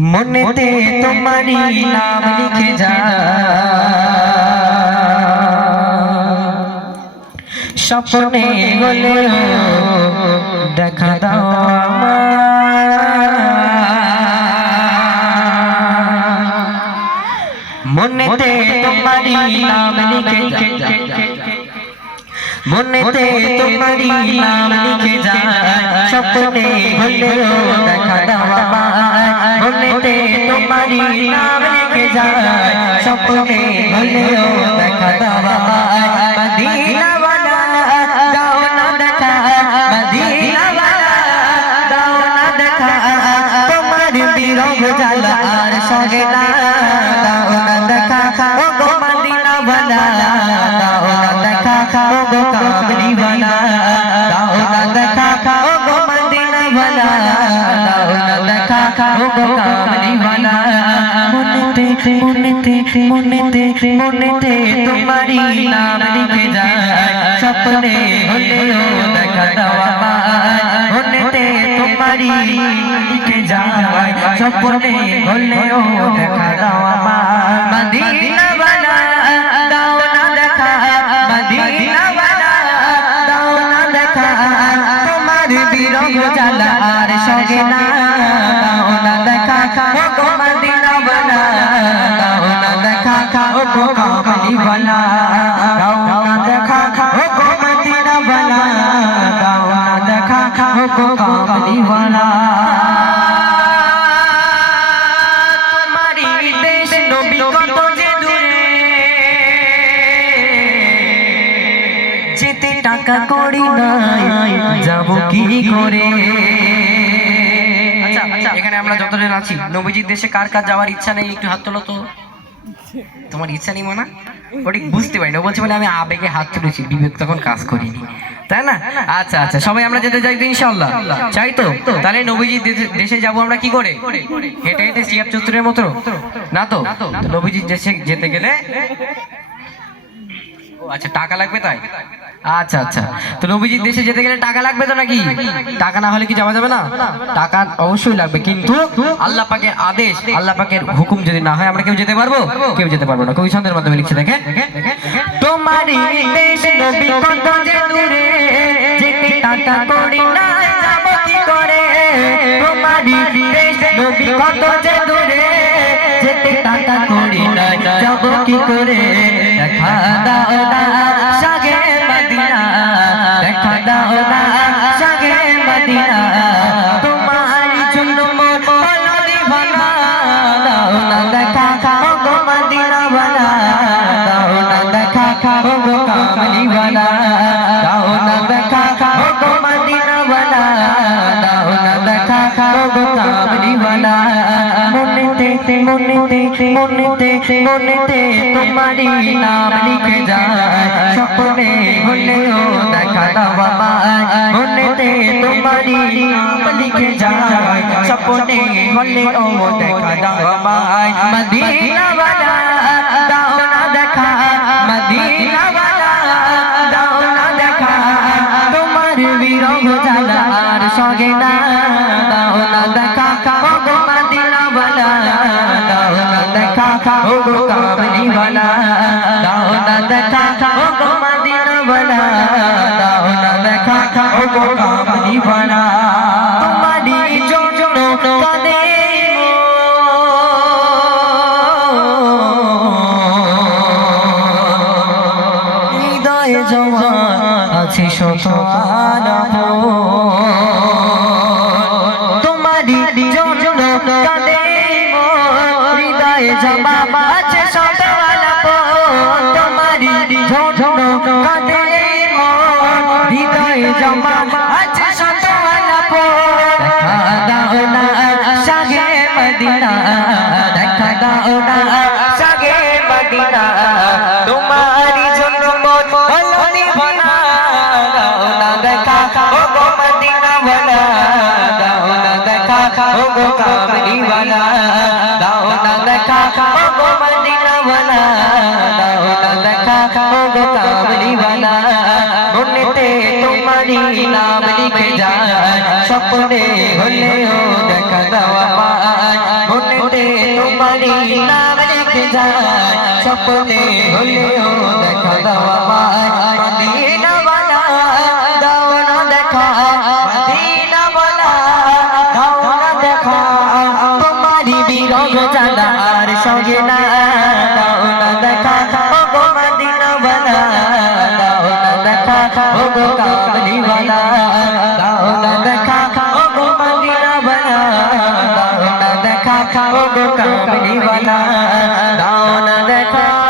মনেতে তোমারি নাম লিখে যায়, স্বপ্নে হলে দেখা দাও মনেতে তোমারি নাম লিখে যায়, মনেতে তোমারি নাম লিখে যায়, স্বপ্নে হলেও দেখা দাও আমায়। মনেতে তোমারি নাম লিখে যায়, স্বপ্নে হলেও দেখা দাও আমায়। মদিনা ওয়ালা দাও না দেখা, মদিনা ওয়ালা দাও না দেখা, তোমার বিরহ জ্বালা আর সহে না, দাও না দেখা ও গো মদিনা ওয়ালা, দাও না দেখা ও গো কামলি ওয়ালা, দাও না দেখা ও গো মদিনা ওয়ালা, দাও না দেখা ও গো কামলি ওয়ালা। মনেতে মনেতে মনেতে মনেতে তোমারি নাম লিখে যায়, স্বপ্নে হলেও দেখা দাও আমায়। মনেতে তোমারি লিখে যায়, স্বপ্নে হলেও দেখা দাও আমায়। মদিনা ওয়ালা দাও না দেখা, মদিনা ওয়ালা দাও না দেখা, তোমার বিরহ জ্বালা আর সহে না, দাও না দেখা ও গো মদিনা ওয়ালা, দাও না দেখা ও গো কামলি ওয়ালা, দাও না দেখা ও গো মদিনা ওয়ালা, দাও না দেখা ও গো কামলি ওয়ালা। তোমারি দেশ নবী কত যে দূরে, যেতে টাকা করি নাই যাব কি করে। আচ্ছা এখানে আমরা যতজন আছি নবীজির দেশে কার কার যাওয়ার ইচ্ছা নেই একটু হাত তোলো তো। তোমার ইচ্ছা নেই মানা, ওটা বুঝতে পারি না, বলছি মানে আমি আবেগে হাত তুলেছি, বিবেক তখন কাজ করিনি, তাই না? আচ্ছা আচ্ছা সবাই আমরা যেতে চাই তো ইনশাআল্লাহ, চাই তো? তাহলে নবীজির দেশে যাব আমরা কি করে? হেঁটে হেঁটে সিয়াব চত্বরের মতো না তো? নবীজির দেশে যেতে গেলে আচ্ছা টাকা লাগবে, তাই? আচ্ছা আচ্ছা তো নবীজির দেশে যেতে গেলে টাকা লাগবে তো নাকি? টাকা না হলে কি যাওয়া যাবে না? টাকা অবশ্যই লাগবে, কিন্তু আল্লাহ পাকের আদেশ, আল্লাহ পাকের হুকুম যদি না হয় আমরা কেউ যেতে পারবো? কেউ যেতে পারবো না। কবি ছন্দের মাধ্যমে লিখছে দেখে, তোমারি দেশ নবী কত যে দূরে, যেতে টাকা করি না যাব কি করে। তোমারি দেশ নবী কত যে দূরে, যেতে টাকা করি না যাব কি করে। দেখা দাও না সাগে মদিনা, দেখা দাও না সাগে মদিনা, তোমার জন্য মন হলো দিওয়ানা, দাও না দেখা ও গো মদিনা ওয়ালা, দাও না দেখা ও গো কামলি ওয়ালা, দাও না দেখা ও গো মদিনা ওয়ালা, দাও না দেখা ও গো কামলি ওয়ালা। মনেতে মনেতে মনেতে মনেতে তোমারি নাম লিখে যায়, স্বপ্নে হলেও দেখা দাও আমায়। মনেতে তোমারি নাম লিখে যায়, স্বপ্নে হলেও দেখা দাও আমায়। মদিনা ওয়ালা দাও না দেখা, মদিনা ওয়ালা দাও না দেখা, তোমার বিরহ জ্বালা আর সহে না, দাও না দেখা ও গো মদিনা ওয়ালা, দাও না দেখা ও গো কামলি ওয়ালা, দাও না দেখা ও গো মদিনা ওয়ালা, দাও না দেখা ও গো কামলি ওয়ালা। তোমারি জন্য কাঁদে হৃদয়ে জমা আছে শত আলাপ, তোমারি জন্য কাঁদে হৃদয়ে জমা আছে শত আলাপ, তোমারি জন্য কাঁদে হৃদয়ে জমা আছে শত আলাপ। দেখা দাও না সাগে মদিনা, দেখা দাও না সাগে মদিনা, তোমারি জন্য মন হলো দিওয়ানা, দাও না দেখা ও গো মদিনা ওয়ালা, দাও না দেখা ও গো কামলি ওয়ালা, দাও না দেখা ও গো মদিনা ওয়ালা, দাও না দেখা ও গো কামলি ওয়ালা। মনেতে তোমারি নাম লিখে যায়, স্বপ্নে হলেও দেখা দাও আমায়। তোমারই নাম লিখে যায় স্বপ্নে হলেও দেখা দাও আমায় মদিনা বালা দাও না দেখা মদিনা বালা দাও না দেখা তোমারই বিরহ জানা আর সঙ্গে না দাও না দেখা ও গো মদিনা বালা দাও না দেখা ও গো কামলি বালা দাও না দেখা ও গো মদিনা বালা দাও না দেখা ও গো কামলি বালা দাও না দেখা